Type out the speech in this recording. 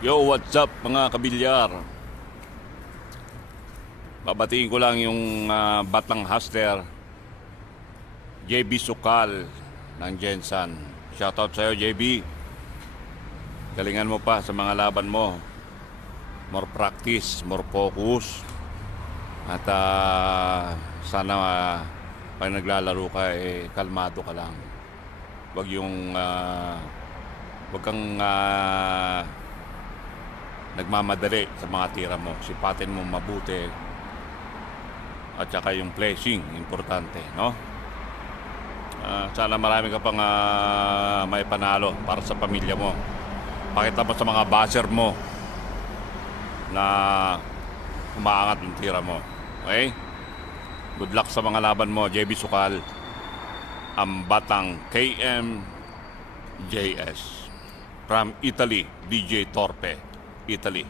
Yo, what's up mga kabilyar? Babatiin ko lang yung batang hustler, JB Sukal ng Jensan. Shoutout sa'yo, JB. Galingan mo pa sa mga laban mo. More practice, more focus. At sana pag naglalaro ka, kalmado ka lang. Wag yung wag kang nagmamadali sa mga tira mo. Sipatin mo mabuti. At saka yung flashing, importante, no? Sana marami ka pang may panalo para sa pamilya mo. Pakita mo sa mga basher mo na umaangat yung tira mo. Okay? Good luck sa mga laban mo, JB Sukal. Ang batang KMJS. From Italy, DJ Torpe, Italy.